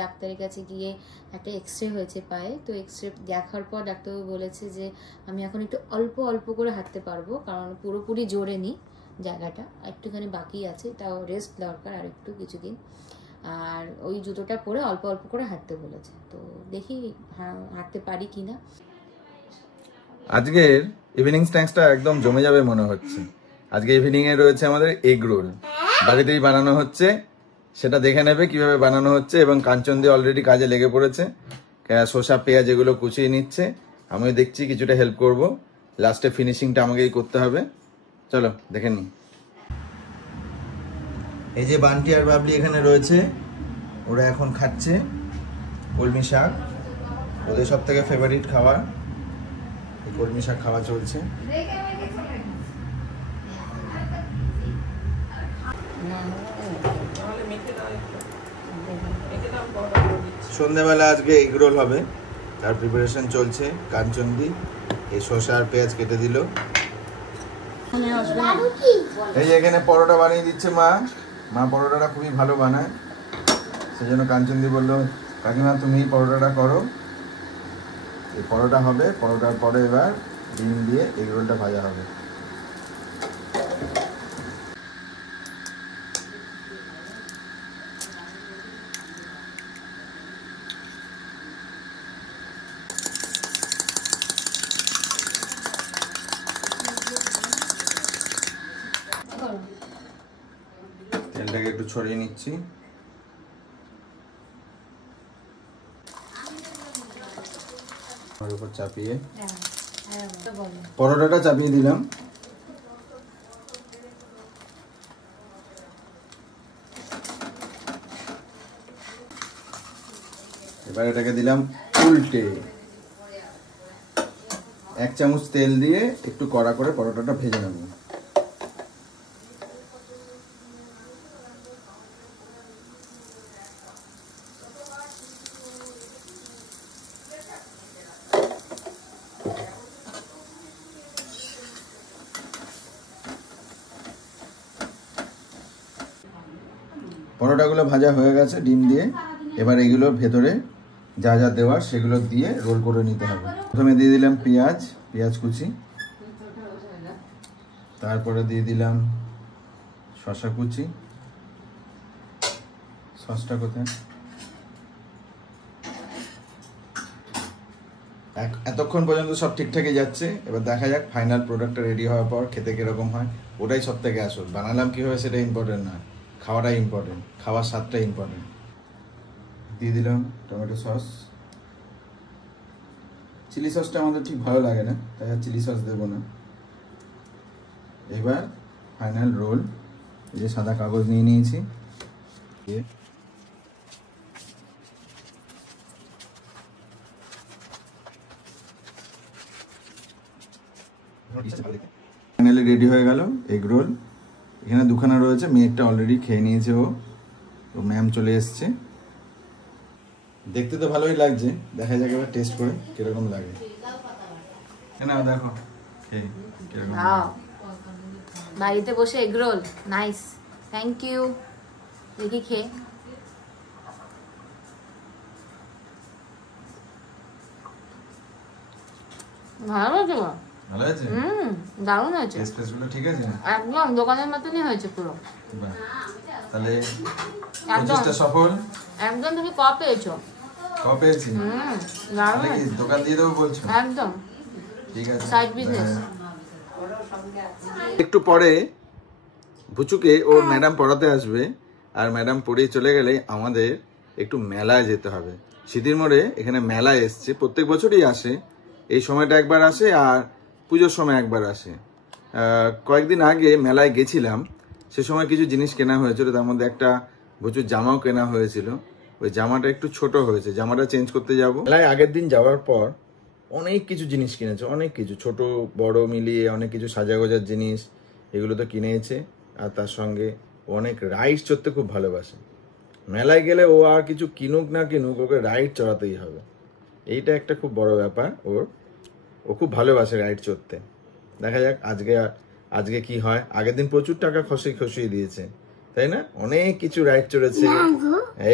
ডাক্তারের কাছে গিয়ে একটা এক্সরে হয়েছে পায়ে, তো এক্সরে দেখার পর ডাক্তারবাবু বলেছে যে আমি এখন একটু অল্প অল্প করে হাঁটতে পারবো, কারণ পুরোপুরি জোরে নি, জায়গাটা একটুখানি বাকি আছে, তাও রেস্ট দরকার আর একটু কিছুদিন। আর ওই জুতোটা পরে অল্প অল্প করে হাঁটতে বলেছে, তো দেখি হাঁটতে পারি কিনা। আজকের ইভিনিং স্ন্যাক্সটা একদম জমে যাবে মনে হচ্ছে। আজকে ইভিনিং এ রয়েছে আমাদের এগ রোল, বাড়িতেই বানানো হচ্ছে, সেটা দেখে নেবে কিভাবে বানানো হচ্ছে। এবং কাঞ্চন দিয়ে অলরেডি কাজে লেগে পড়েছে, শসা পেঁয়াজ এগুলো কুচিয়ে নিচ্ছে, আমিও দেখছি কিছুটা হেল্প করব। লাস্টে ফিনিশিংটা আমাকেই করতে হবে, চলো দেখে নি। এই যে বান্টি আর বাবলি এখানে রয়েছে, ওরা এখন খাচ্ছে কলমি শাক, ওদের সব থেকে ফেভারিট খাবার। এই কলমি শাক খাওয়া চলছে। সন্ধ্যাবেলা আজকে এগ রোল হবে, তার প্রিপারেশন চলছে। কাঞ্চনদি এই শসা আর পেঁয়াজ কেটে দিল। এই যে এখানে পরোটা বানিয়ে দিচ্ছে মা পরোটাটা খুবই ভালো বানায়, সেজন্য কাঞ্চনদি বললো কাকিমা তুমি পরোটাটা করো। এই পরোটা হবে, পরোটার পরে এবার ডিম দিয়ে এগ রোলটা ভাজা হবে। তেলটাকে একটু ছড়িয়ে নিচ্ছি। উপর চাপিয়ে পরোটাটা চাপিয়ে দিলাম। এবার এটাকে দিলাম উল্টে, 1 চামচ তেল দিয়ে একটু কড়া করে পরোটাটা ভেজে নেব। পরোটাগুলো ভাজা হয়ে গেছে ডিম দিয়ে, এবার এগুলো ভেতরে যা যা দেওয়ার সেগুলো দিয়ে রোল করে নিতে হবে। প্রথমে দিয়ে দিলাম পেঁয়াজ কুচি, তারপরে দিয়ে দিলাম শসা কুচি। সসটা কোথায়? এতক্ষণ পর্যন্ত সব ঠিকঠাকই যাচ্ছে, এবার দেখা যাক ফাইনাল প্রোডাক্টটা রেডি হওয়ার পর খেতে কিরকম হয়। ওটাই সব থেকে আসল, বানালাম কীভাবে সেটা ইম্পর্টেন্ট না, খাওয়াটাই ইম্পর্টেন্ট, খাওয়ার স্বাদটাই ইম্পর্টেন্ট। দিয়ে দিলাম টমেটো সস। চিলি সসটা আমাদের ঠিক ভালো লাগে না, তাই আর চিলি সস দেবো না। এবার ফাইনাল রোল, এই যে সাদা কাগজ নিয়ে নিয়েছি, ফাইনালি রেডি হয়ে গেল এগ রোল। এখানে দুখানা রয়েছে, মেয়েরটা অলরেডি খেয়ে নিয়েছে, ও ম্যাম চলে এসছে। দেখতে তো ভালোই লাগছে, দেখা যাক এবার টেস্ট করে কিরকম লাগে। না দেখো কিরকম বাড়িতে বসে egg roll, nice, thank you. দেখি খেয়ে, ভালো হয়েছে, ভালো হয়েছে, দারুণ হয়েছে, টেস্টগুলো ঠিক আছে, একদম দোকানের মতনই হয়েছে পুরো। তাহলে প্রচেষ্টা সফল। একদম। তুমি ক পেয়েছো? পেয়েছি, দোকান দিয়ে দেবো বলছো? একদম ঠিক আছে, সাইড বিজনেস। একটু পরে বুচুকে ওর ম্যাডাম পড়াতে আসবে, আর ম্যাডাম পড়িয়ে চলে গেলে আমাদের একটু মেলায় যেতে হবে। সিদ্ধির মোড়ে এখানে মেলা এসছে, প্রত্যেক বছরই আসে, এই সময়টা একবার আসে আর পুজোর সময় একবার আসে। কয়েকদিন আগে মেলায় গেছিলাম, সে সময় কিছু জিনিস কেনা হয়েছিল, তার মধ্যে একটা প্রচুর জামাও কেনা হয়েছিল। ওই জামাটা একটু ছোট হয়েছে, জামাটা চেঞ্জ করতে যাব। মেলায় আগের দিন যাওয়ার পর অনেক কিছু জিনিস কিনেছে, অনেক কিছু, ছোট বড় মিলিয়ে অনেক কিছু সাজাগোজার জিনিস এগুলো তো কিনেছে। আর তার সঙ্গে অনেক রাইড চড়তে খুব ভালোবাসে। মেলায় গেলে ও আর কিছু কিনুক না কিনুক, ওকে রাইড চড়াতেই হবে, এইটা একটা খুব বড় ব্যাপার ওর। ও খুব ভালোবাসে রাইড চড়তে। দেখা যাক আজকে কি হয়। আগের দিন প্রচুর টাকা খসিয়ে দিয়েছে, তাই না? অনেক কিছু রাইড চড়েছে।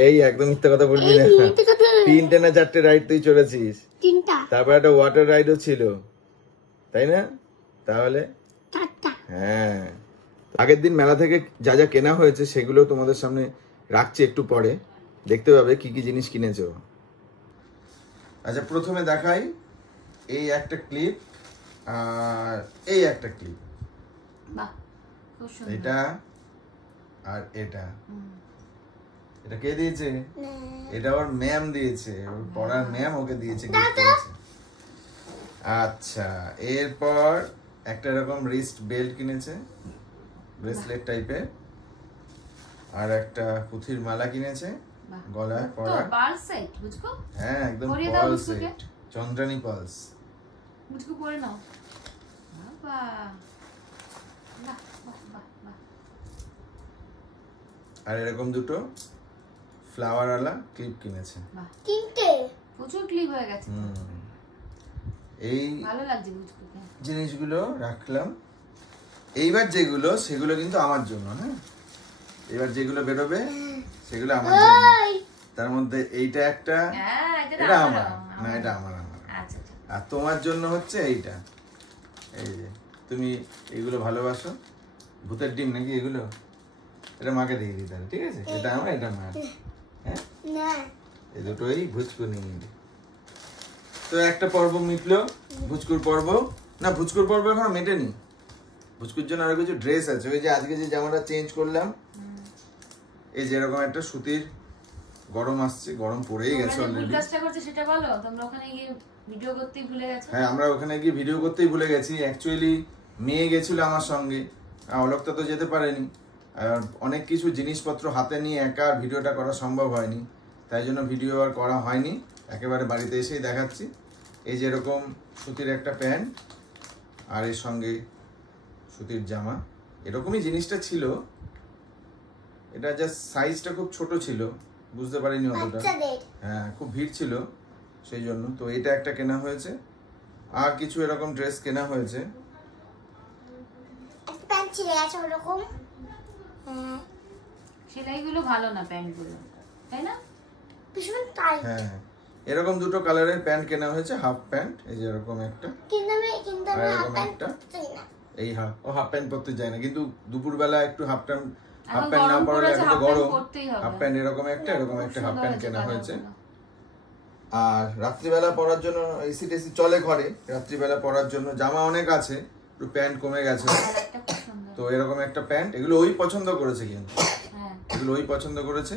এই একদম মিথ্যা কথা বলবি না। 3টে না 4টে রাইড তুই চড়েছিস। তারপর একটা ওয়াটার রাইডও ছিল, তাই না? তাহলে হ্যাঁ, আগের দিন মেলা থেকে যা যা কেনা হয়েছে সেগুলো তোমাদের সামনে রাখছি, একটু পরে দেখতে পাবে কি কি জিনিস কিনেছো। আচ্ছা, প্রথমে দেখাই এই একটা ক্লিপ আর এই একটা ক্লিপ, এটা আর এটা। এটা কে দিয়েছে? এটা ওর ম্যাম দিয়েছে, ওর পড়ার ম্যাম ওকে দিয়েছে, গিফট করেছে। আচ্ছা, এরপর একটা এরকম রিস্ট বেল্ট কিনেছে, ব্রেসলেট টাইপের, আর একটা পুঁথির মালা কিনেছে গলায় পরার। পার্ল সেট বুঝকো? হ্যাঁ, একদম পার্ল সেট, চন্দ্রানী পার্লস। বুঝকো পরে নাও। বাবা, বাহ বাহ বাহ বাহ। আর এরকম দুটো ফ্লাওয়ার ওয়ালা ক্লিপ কিনেছে। বাহ, তিনটে প্রচুর ক্লিপ হয়ে গেছে। এই ভালো লাগছে বুঝকো। জিনিসগুলো রাখলাম। এইবার যেগুলো সেগুলো কিন্তু আমার জন্য। হ্যাঁ, এবার যেগুলো বেরোবে সেগুলো আমার জন্য। তার মধ্যে এইটা একটা, এটা আমার না, এটা আমার। আর তোমার জন্য হচ্ছে এইটা। এই যে তুমি এইগুলো ভালোবাসো, ভূতের ডিম নাকি এগুলো, এটা মাকে দিয়ে দিই তাহলে, ঠিক আছে? এটা আমার, এটা মার। হ্যাঁ, এই দুটোই ভুচকু নিয়ে নিবি। তো একটা পর্ব মিটলো, ভুচকুর পর্ব। না, ভুচকুর পর্ব এখন মেটেনি। ভুচকুর জন্য আরো কিছু ড্রেস আছে। ওই যে আজকে যে জামাটা চেঞ্জ করলাম, এই যে এরকম একটা সুতির, গরম আসছে, গরম পড়েই গেছে অলরেডি। কাজটা করতে সেটা বলো, তোমরা ওখানে গিয়ে ভিডিও করতেই ভুলে গেছো। হ্যাঁ, আমরা ওখানে গিয়ে ভিডিও করতেই ভুলে গেছি। অ্যাকচুয়ালি মেয়ে গেছিল আমার সঙ্গে, অলকটা তো যেতে পারেনি। আর অনেক কিছু জিনিসপত্র হাতে নিয়ে একা ভিডিওটা করা সম্ভব হয়নি, তাই জন্য ভিডিও আর করা হয়নি। একেবারে বাড়িতে এসেই দেখাচ্ছি। এই যে এরকম সুতির একটা প্যান্ট, আর এর সঙ্গে সুতির জামা। এরকমই জিনিসটা ছিল। এটা জাস্ট সাইজটা খুব ছোট ছিল, বুঝতে পারিনি অতটা। হ্যাঁ, খুব ভিড় ছিল সেই জন্য। তো এটা একটা কেনা হয়েছে, আর কিছু এরকম ড্রেস কেনা হয়েছে। সেলাইগুলো ভালো না, প্যান্টগুলো, তাই না? হ্যাঁ, এরকম দুটো কালারের প্যান্ট কেনা হয়েছে, হাফ প্যান্ট। এই যে এরকম একটা, এরকম একটা। এই হাফ প্যান্ট পরতে যায় না, কিন্তু দুপুরবেলা একটু হাফ প্যান্ট না পরলে এখন তো গরম, হাফ প্যান্ট এরকম একটা, এরকম একটা হাফ প্যান্ট কেনা হয়েছে। আর রাত্রিবেলা পরার জন্য এসি টেসি চলে ঘরে, রাত্রিবেলা পরার জন্য জামা অনেক আছে, একটু প্যান্ট কমে গেছে। তো এরকম একটা প্যান্ট, এগুলো ওই পছন্দ করেছে, কিন্তু এগুলো ওই পছন্দ করেছে।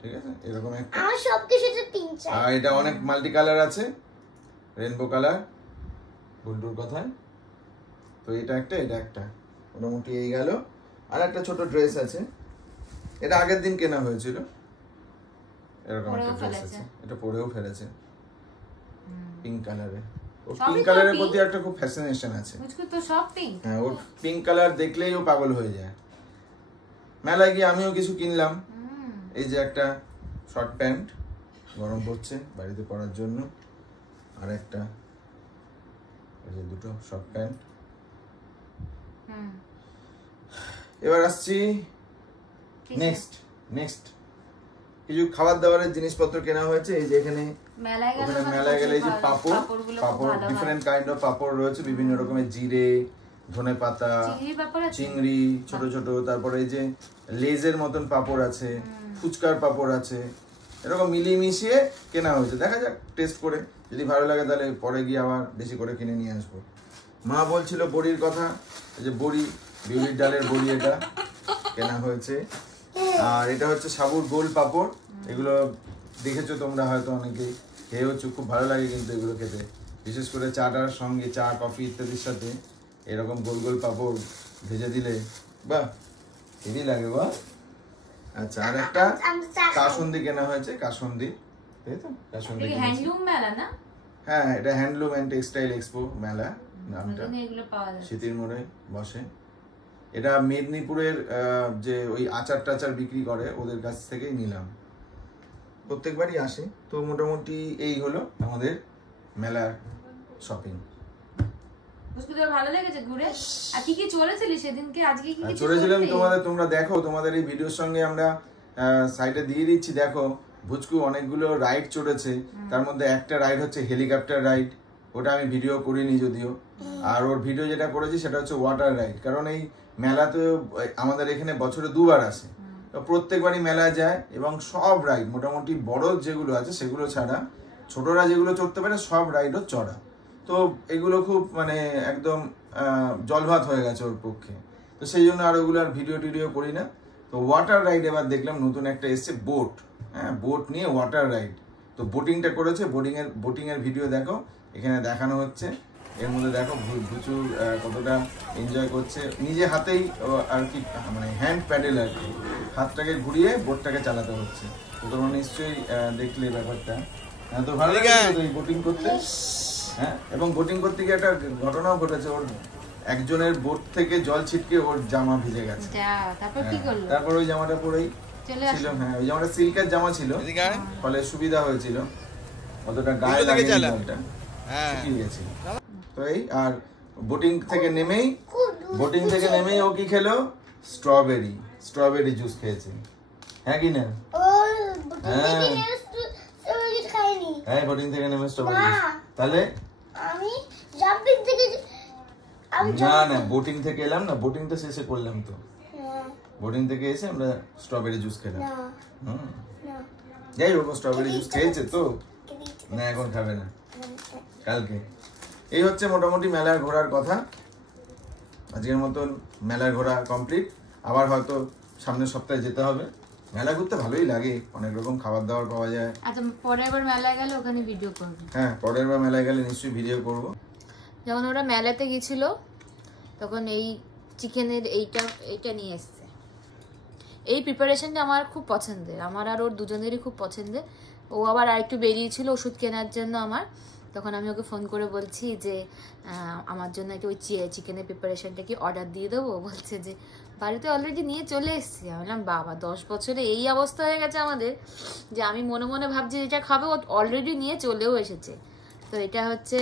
ঠিক আছে, এরকম একটা। আমার সবকিছুতে পিঙ্ক চাই। আর এটা অনেক মাল্টি কালার আছে, রেইনবো কালার, গুন্ডুর কথায়। তো এটা একটা, এটা একটা, মোটামুটি এই গেল। আর একটা ছোট ড্রেস আছে, এটা আগের দিন কেনা হয়েছিল। এরকম একটা ড্রেস আছে, এটা পরেও ফেলেছে, পিঙ্ক কালারে। ও পিঙ্ক কালারের প্রতি একটা খুব ফ্যাসিনেশন আছে। মুঝকো তো সব পিঙ্ক। হ্যাঁ, ওর পিঙ্ক কালার দেখলেই ও পাগল হয়ে যায়। মেলায় গিয়ে আমিও কিছু কিনলাম। এই যে একটা শর্ট প্যান্ট, গরম পড়ছে বাড়িতে পরার জন্য। আর একটা, এই যে দুটো শর্ট প্যান্ট। এবার আসছি নেক্সট কিছু খাবার দাবারের জিনিসপত্র কেনা হয়েছে। এই যে এখানে মেলায় গেলে এই যে পাপড় ডিফারেন্ট কাইন্ড অফ পাপড় রয়েছে, বিভিন্ন রকমের, জিরে, ধনে পাতা, চিংড়ি ছোট ছোট। তারপরে এই যে লেজের মতন পাপড় আছে, ফুচকার পাপড় আছে, এরকম মিলিয়ে মিশিয়ে কেনা হয়েছে। দেখা যাক টেস্ট করে, যদি ভালো লাগে তাহলে পরে গিয়ে আবার বেশি করে কিনে নিয়ে আসবো। মা বলছিল বড়ির কথা, এই যে বড়ি, বিউলির ডালের বড়ি, এটা কেনা হয়েছে। আর এটা হচ্ছে সাবুর গোল পাপড়। এগুলো দেখেছো তোমরা হয়তো অনেকেই, খেয়েছো, খুব ভালো লাগে কিন্তু এগুলো খেতে, বিশেষ করে চাটার সঙ্গে, চা কফি ইত্যাদির সাথে এরকম গোল গোল পাপড় ভেজে দিলে বাহ, হেভি লাগে বাহ। আচ্ছা, আর একটা কাসুন্দি কেনা হয়েছে, কাসুন্দি, তাই তো? কাসুন্দি হ্যান্ডলুম মেলা না? হ্যাঁ, এটা হ্যান্ডলুম এন্ড টেক্সটাইল এক্সপো মেলা নামটা, শীতের মোড়ে বসে। এটা মেদিনীপুরের যে ওই আচার টাচার বিক্রি করে ওদের কাছ থেকেই নিলাম, প্রত্যেকবারই আসে। তো মোটামুটি এই হলো আমাদের মেলার শপিং। বুঝতে ভালো লেগেছে ঘুরে? আর কি কি চলেছিলি সেদিনকে, আজকে কি কিছু চলেছিলাম তোমরা দেখো, তোমাদের এই ভিডিওর সঙ্গে আমরা সাইডে দিয়ে দিচ্ছি। দেখো ভুচকু অনেকগুলো রাইড চড়েছে, তার মধ্যে একটা রাইড হচ্ছে হেলিকপ্টার রাইড, ওটা আমি ভিডিও করিনি যদিও। আর ওর ভিডিও যেটা করেছি সেটা হচ্ছে ওয়াটার রাইড, কারণ এই মেলাতে আমাদের এখানে বছরে 2 বার আসে, তো প্রত্যেকবারই মেলা যায় এবং সব রাইড মোটামুটি বড় যেগুলো আছে সেগুলো ছাড়া ছোটরা যেগুলো চড়তে পারে সব রাইডও চড়া। তো এগুলো খুব মানে একদম জলভাত হয়ে গেছে ওর পক্ষে, তো সেই জন্য আর ওগুলো আর ভিডিও টিডিও করি না। তো ওয়াটার রাইড এবার দেখলাম নতুন একটা এসছে, বোট, হ্যাঁ বোট নিয়ে ওয়াটার রাইড। তো বোটিংটা করেছে, বোটিং এর ভিডিও দেখো এখানে দেখানো হচ্ছে। এর মধ্যে দেখো ভুচু কতটা এনজয় করছে, নিজে হাতেই আর কি মানে হ্যান্ড প্যাডেল আর কি, হাতটাকে ঘুরিয়ে বোটটাকে চালাতে হচ্ছে। তো তোমরা নিশ্চয়ই দেখলে ব্যাপারটা, তো ভালো লাগে বোটিং করতে। হ্যাঁ, এবং বোটিং করতে গিয়ে একটা ঘটনাও ঘটেছে, ওর একজনের বোট থেকে জল ছিটকে ওর জামা ভিজে গেছে। তারপর কি করলো? তারপর ওই জামাটা পরেই ছিল, হ্যাঁ ওই জামাটা সিল্কের জামা ছিল, ফলে সুবিধা হয়েছিল, অতটা গায়ে লাগেনি জলটা, শুকিয়ে গেছিল। তো এই আর বোটিং থেকে নেমেই ও কি খেলো, স্ট্রবেরি জুস খেয়েছে, হ্যাঁ কি না? হ্যাঁ বোটিং থেকে নেমে স্ট্রবেরি জুস। তাহলে আমি জাম্পিং থেকে না বোটিং থেকে এলাম না, বোটিং তো শেষে করলাম, তো বোটিং থেকে এসে আমরা স্ট্রবেরি জুস খেলাম। যাই হোক স্ট্রবেরি জুস খেয়েছে তো, না এখন খাবে না, কালকে। এই হচ্ছে মোটামুটি মেলার ঘোরার কথা। আজকের মতন মেলার ঘোরা কমপ্লিট, আবার হয়তো সামনের সপ্তাহে যেতে হবে। মেলা ঘুরতে ভালোই লাগে, অনেক রকম খাবার দাবার পাওয়া যায়। আচ্ছা পরের বার মেলায় গেলে ওখানে ভিডিও করব। হ্যাঁ পরের বার মেলায় গেলে নিশ্চয়ই ভিডিও করব। যখন ওরা মেলাতে গেছিল তখন এই চিকেনের এইটা নিয়ে এসছে। এই প্রিপারেশনটা আমার খুব পছন্দের, আমার আর ওর দুজনেরই খুব পছন্দের। ও আবার আরেকটু বেরিয়েছিল ওষুধ কেনার জন্য আমার, তখন আমি ওকে ফোন করে বলছি যে আমার জন্য একটু ওই চিকেনের প্রিপারেশনটা কি অর্ডার দিয়ে দেবো। বলছে যে বাড়িতে অলরেডি নিয়ে চলে এসেছি। আমি বললাম বাবা 10 বছরে এই অবস্থা হয়ে গেছে আমাদের, যে আমি মনে মনে ভাবছি এটা খাবে, ও অলরেডি নিয়ে চলেও এসেছে। তো এটা হচ্ছে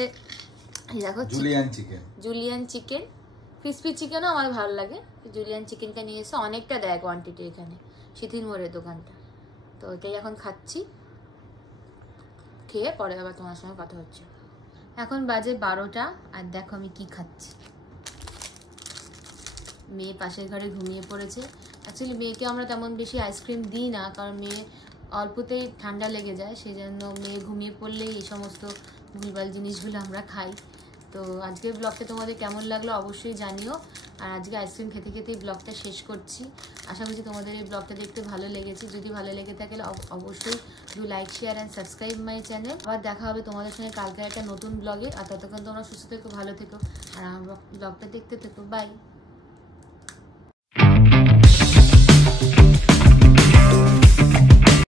দেখো জুলিয়ান চিকেন, ক্রিসপি চিকেনও আমার ভালো লাগে। জুলিয়ান চিকেনটা নিয়ে এসে অনেকটা দেয় কোয়ান্টিটি এখানে শীতির মোড়ের দোকানটা। তো এটাই এখন খাচ্ছি, খেয়ে পরে আবার তোমার সঙ্গে কথা হচ্ছে। এখন বাজে 12টা, আর দেখো আমি কি খাচ্ছি। মেয়ে পাশের ঘরে ঘুমিয়ে পড়েছে। অ্যাকচুয়ালি মেয়েকে আমরা তেমন বেশি আইসক্রিম দিই না, কারণ মেয়ে অল্পতেই ঠান্ডা লেগে যায়, সেই জন্য মেয়ে ঘুমিয়ে পড়লেই এই সমস্ত ভুলভাল জিনিসগুলো আমরা খাই। তো আজকের ব্লগটা তোমাদের কেমন লাগলো অবশ্যই জানিও। আর আজকে আইসক্রিম খেতে খেতেই ব্লগটা শেষ করছি। আশা করছি তোমাদের এই ব্লগটা দেখতে ভালো লেগেছে। যদি ভালো লেগে থাকে অবশ্যই do like, share and subscribe my channel. আবার দেখা হবে তোমাদের সঙ্গে কালকে একটা নতুন ব্লগে। আর ততক্ষণ তোমরা সুস্থ থেকো, ভালো থেকো, আর আমার ব্লগটা দেখতে থেকো। বাই।